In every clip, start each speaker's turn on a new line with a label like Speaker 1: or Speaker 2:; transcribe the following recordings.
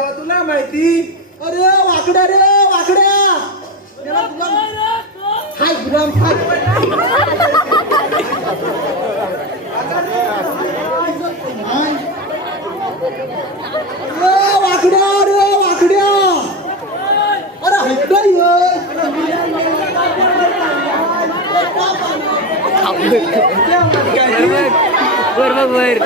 Speaker 1: द्यावा तुला माहिती? अरे वाकड्या रे तुला हाय गुलाम हाय. वाकड्या रे वाकड्या अरे हटलं
Speaker 2: बर बघ बर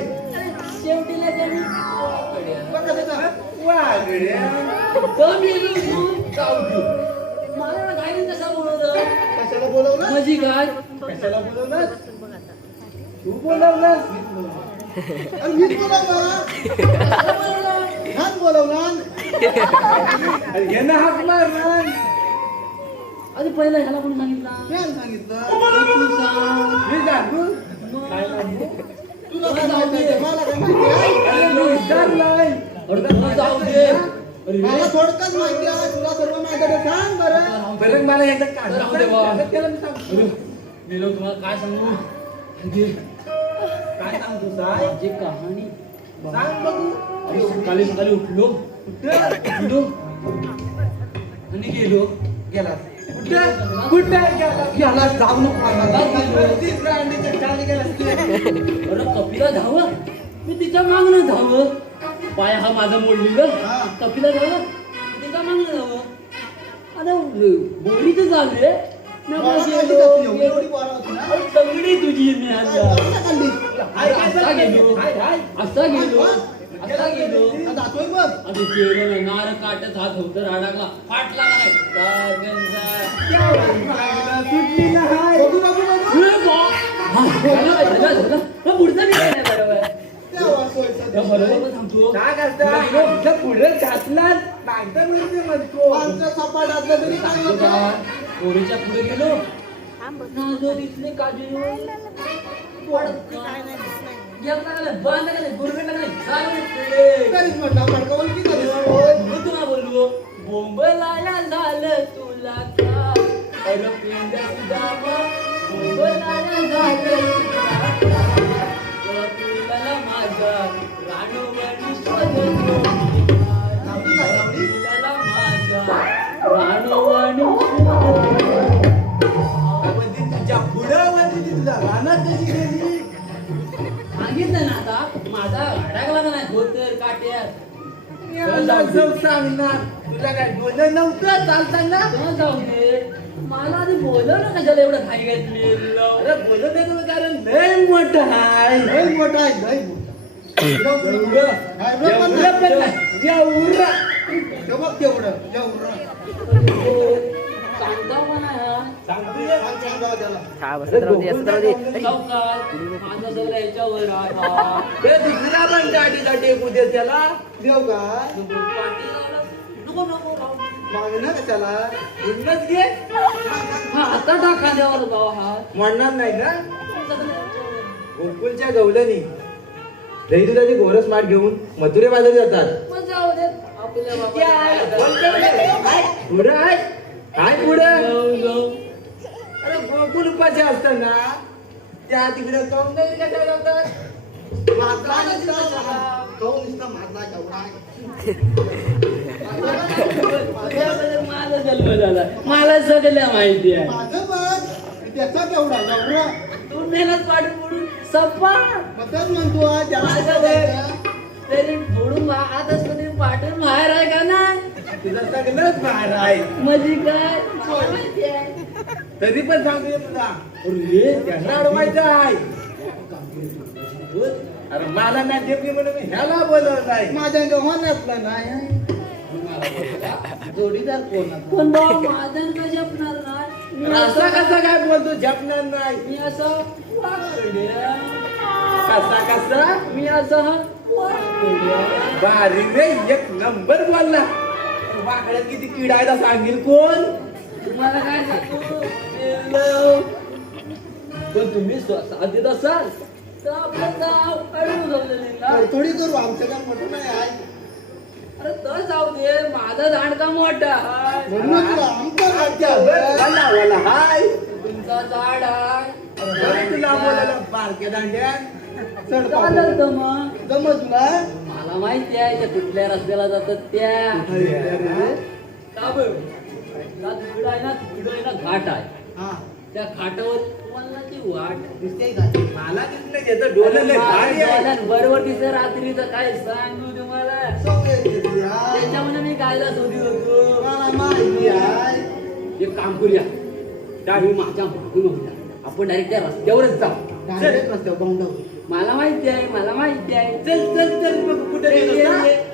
Speaker 1: डोल्याचं काय बघा त्याचा वागड्या कशाला बोलवलं
Speaker 3: माझी काय
Speaker 1: कशाला बोलवलं तू बोलवलं मीच बोलवलं बोलवला अरे हे ना हाक मारणार
Speaker 3: आधी पहिला ह्याला कोणी सांगितला?
Speaker 1: सांगितलं
Speaker 3: तू सांग
Speaker 1: मी सांगू
Speaker 3: मग.
Speaker 1: तुला काय माहिती? मला काय माहिती आहे? मी विचारलंय.
Speaker 3: अरे जाऊ दे अरे
Speaker 1: मला माहिती आहे तुला सर्व माहिती आहे. सांग बरं.
Speaker 3: बरं
Speaker 1: मला याचं काय
Speaker 3: राहू दे बा.
Speaker 1: त्याला मी सांगतो.
Speaker 3: अरे, मी लोक तुम्हाला काय सांगू? म्हणजे
Speaker 1: काय सांगतो साय?
Speaker 3: माझी कहाणी
Speaker 1: सांग बघू.
Speaker 3: अरे सकाळी सकाळी उठलो. उठलो. आणि गेलो
Speaker 1: गेला. जाऊ
Speaker 3: कपिला धाव मी तिच्या मागणं धाव पाय हा माझा मोडलेला कपिला धाव तिच्या मागणं धाव अरे बोरीचं चालू आहे मी तुझी मी
Speaker 1: काय
Speaker 3: आता असा गेलो असा गेलो असा गेलो
Speaker 1: दाखवय बघ.
Speaker 3: आता केलं नार काटत हात होतं अडकला फाटला नाही काय गंजा. पुढचं नाही बरोबर. सांगतो.
Speaker 4: काय करता पुढे घातला मागता मिळते म्हणतो
Speaker 1: आमचं सपाट असलं तरी काय होतं?
Speaker 3: का? पोरीच्या पुढे गेलो दिसले काजू बांधला का नाही गुरगडला का नाही झालं ते.
Speaker 1: तरीच म्हटलं, की.
Speaker 3: मी तुला बोललो बोंबलाला झालं तुला का अरे पिंड सुदामा बोंबलाला झालं तुला का कपिलाला माझ्या रानवणी शोधतो सांगितलं ना आता माझा अडकला नाही धोतर काट्यात
Speaker 4: सांगणार. तुला काय बोललं नव्हतं चालताना?
Speaker 3: जाऊ दे. मला आधी बोलवलं कशाला एवढं घाई घातलेलं
Speaker 4: अरे बोलत नाही कारण लय मोठं हाय.
Speaker 1: लय मोठा आहे, लय मोठा.
Speaker 4: एवढं एवढं?
Speaker 1: हे
Speaker 3: हा.
Speaker 4: हे पण गाडीचा टेकू दे त्याला
Speaker 1: देऊ का?
Speaker 3: नको. नको राहू
Speaker 1: त्याला?
Speaker 4: म्हणूनच घे
Speaker 3: हा आता टाक खांद्यावर बाबा हात
Speaker 4: म्हणणार नाही ना. गोकुलच्या गवलनी दही दुधाची गोरस माठ घेऊन मथुरे बाजारी जातात
Speaker 3: आपल्या
Speaker 4: काय पुढं? अरे गोकुल उपाशी असताना त्या तिकडे कौंदरी कशा जातात?
Speaker 1: मारला नुसता, खाऊ नुसता मारला केवढा.
Speaker 3: माझा जन्म झाला मला सगळं माहिती आहे.
Speaker 1: माझं बघ, त्याचा केवढा
Speaker 3: तू मेहनत पाडून सप्पा!
Speaker 1: म्हणतो?
Speaker 3: तरी फोडून पाठून बाहेर आहे का ना
Speaker 4: तुझं सगळंच बाहेर आहे
Speaker 3: म्हणजे काय? मला माहिती आहे?
Speaker 4: तरी पण सांगतोय तुला.
Speaker 3: अरे
Speaker 4: त्यांना अडवायचं आहे. अरे मला नाही ते मी म्हणून मी ह्याला बोलवलं नाही
Speaker 1: माझ्या गव्हाण आपलं नाही जोडीदार कोण?
Speaker 3: पण माझं का जपणार नाही? मी
Speaker 4: असा
Speaker 3: असं
Speaker 4: कसा काय बोलतो? झपणार नाही.
Speaker 3: मी असं.
Speaker 4: कसा कसा?
Speaker 3: मी असं
Speaker 4: रे एक नंबर बोलला. वाकड्यात किती किडायला सांगेल कोण
Speaker 3: तुम्हाला काय. पण तुम्ही देत असाल तर आपलं ना.
Speaker 1: थोडी करू आमचं काम मोठं नाही आहे
Speaker 3: अरे तर जाऊ दे माझा दांडका मोठा.
Speaker 1: म्हणून आमचं.
Speaker 4: वाला वाला हाय
Speaker 3: तुमचा झाड
Speaker 4: तुला बोलायला बारक्या दांड्या
Speaker 1: चढ
Speaker 3: चालेल. तर मग
Speaker 1: जमलं तुला
Speaker 3: माहिती आहे त्या कुठल्या रस्त्याला जातात त्या? का बरं? का तिकडं आहे ना तिकडं आहे ना घाट आहे.
Speaker 1: हा.
Speaker 3: त्या घाटावर तुम्हाला ती वाट
Speaker 1: दिसते का?
Speaker 4: मला दिसलं त्याचं डोलं लय भारी आहे?
Speaker 3: डोळ्यात बरोबर दिसतं रात्रीचं काय सांगू तुम्हाला?
Speaker 1: सवय घेतली आहे.
Speaker 3: त्याच्यामध्ये मी कायदा शोधित होतो.
Speaker 1: मला माहिती आहे.
Speaker 3: एक काम करूया. त्यावेळी माझ्या मागून होता आपण डायरेक्ट त्या रस्त्यावरच जाऊ.
Speaker 1: डायरेक्ट रस्त्यावर भांडव
Speaker 3: मला माहिती आहे मला माहिती आहे.
Speaker 4: चल चल चल मग कुठे